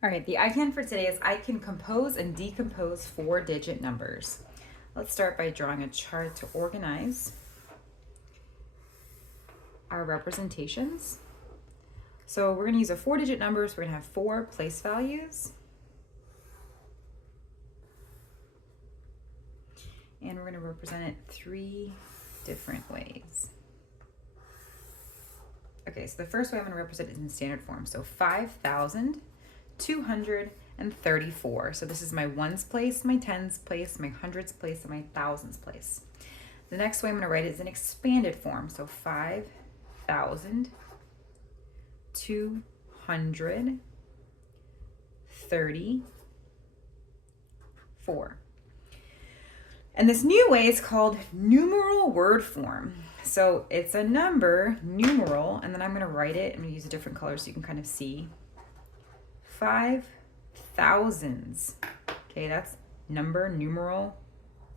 All right, the I can for today is I can compose and decompose 4-digit numbers. Let's start by drawing a chart to organize our representations. So we're going to use a 4-digit number, so we're going to have 4 place values. And we're going to represent it 3 different ways. Okay, so the first way I'm going to represent it is in standard form. So 5,234. So this is my ones place, my tens place, my hundreds place, and my thousands place. The next way I'm going to write it is in expanded form. So 5,234. And this new way is called numeral word form. So it's a number, numeral, and then I'm going to write it. I'm going to use a different color so you can kind of see. 5,000s. Okay, that's number, numeral,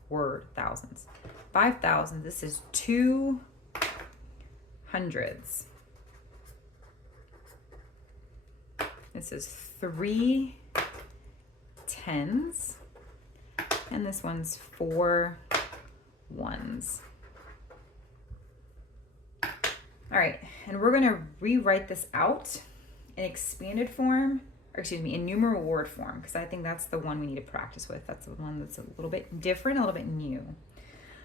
word, thousands. 5,000. This is 2 hundreds. This is 3 tens. And this one's 4 ones. All right, and we're going to rewrite this out in expanded form, or excuse me, in numeral word form, because I think that's the one we need to practice with. That's the one that's a little bit different, a little bit new.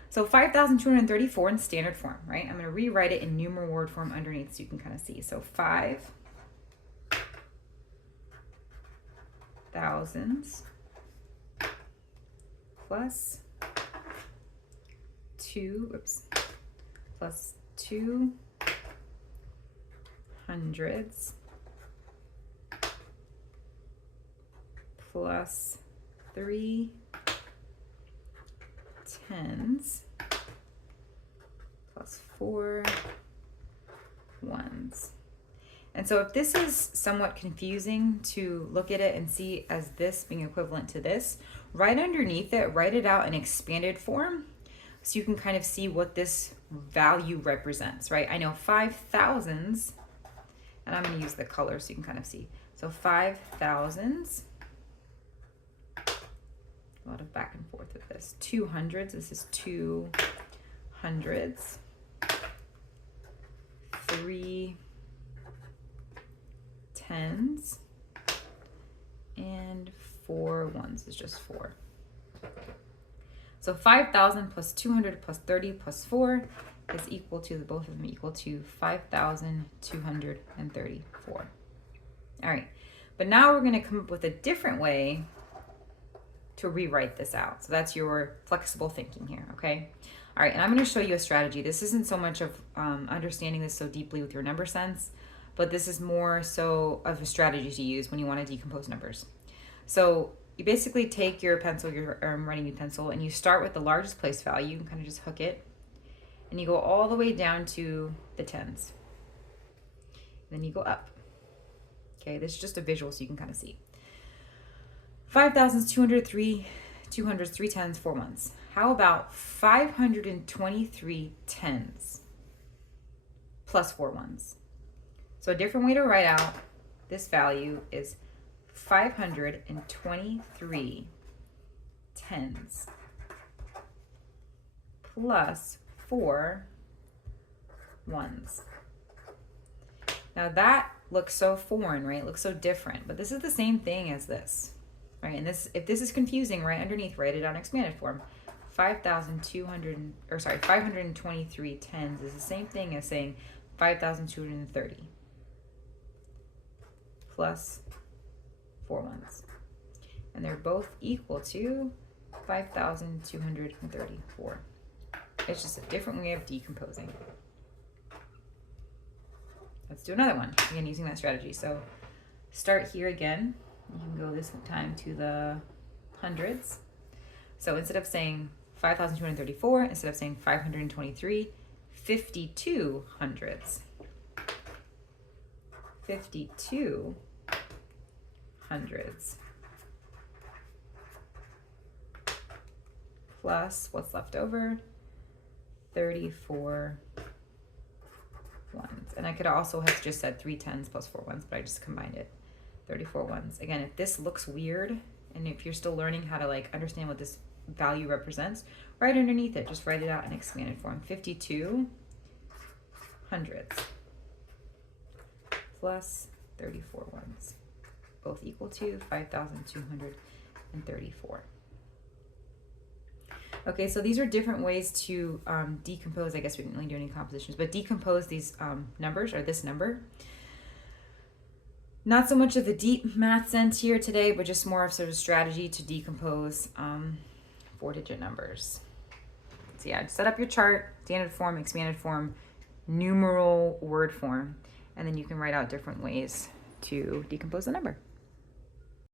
So 5,234 in standard form, right? I'm going to rewrite it in numeral word form underneath so you can kind of see. So 5,000s plus 2 hundreds plus 3 tens plus 4 ones. And so if this is somewhat confusing to look at it and see as this being equivalent to this, right underneath it, write it out in expanded form so you can kind of see what this value represents, right? I know 5,000s, and I'm going to use the color so you can kind of see. So 5,000s, a lot of back and forth with this. 200s, this is 2 hundreds. 3 tens. And 4 ones is just 4. So 5,000 plus 200 plus 30 plus 4 is equal to, both of them equal to 5,234. All right, but now we're going to come up with a different way to rewrite this out. So that's your flexible thinking here, okay? All right, and I'm going to show you a strategy. This isn't so much of understanding this so deeply with your number sense, but this is more so of a strategy to use when you want to decompose numbers. So you basically take your pencil, your writing utensil, and you start with the largest place value. You can kind of just hook it. And you go all the way down to the tens. And then you go up. Okay, this is just a visual so you can kind of see. 5,000s, 203, 200s, 3 tens, 4 ones. How about 523 tens plus 4 ones? So a different way to write out this value is 523 tens plus 4 ones. Now that looks so foreign, right? It looks so different, but this is the same thing as this, right? And this, if this is confusing, right underneath, write it on expanded form. 523 tens is the same thing as saying 5,230 plus 4 ones. And they're both equal to 5,234. It's just a different way of decomposing. Let's do another one, again, using that strategy. So start here again. You can go this time to the hundreds. So instead of saying 5,234, instead of saying 523, 52 hundreds. 52 hundreds. Plus what's left over, 34 ones. And I could also have just said 3 tens plus 4 ones, but I just combined it. 34 ones. Again, if this looks weird, and if you're still learning how to like understand what this value represents, right underneath it, just write it out in expanded form. 52 hundredths plus 34 ones, both equal to 5,234. Okay, so these are different ways to decompose. I guess we didn't really do any compositions, but decompose these numbers, or this number. Not so much of the deep math sense here today, but just more of sort of strategy to decompose 4-digit numbers. So yeah, set up your chart, standard form, expanded form, numeral, word form, and then you can write out different ways to decompose the number.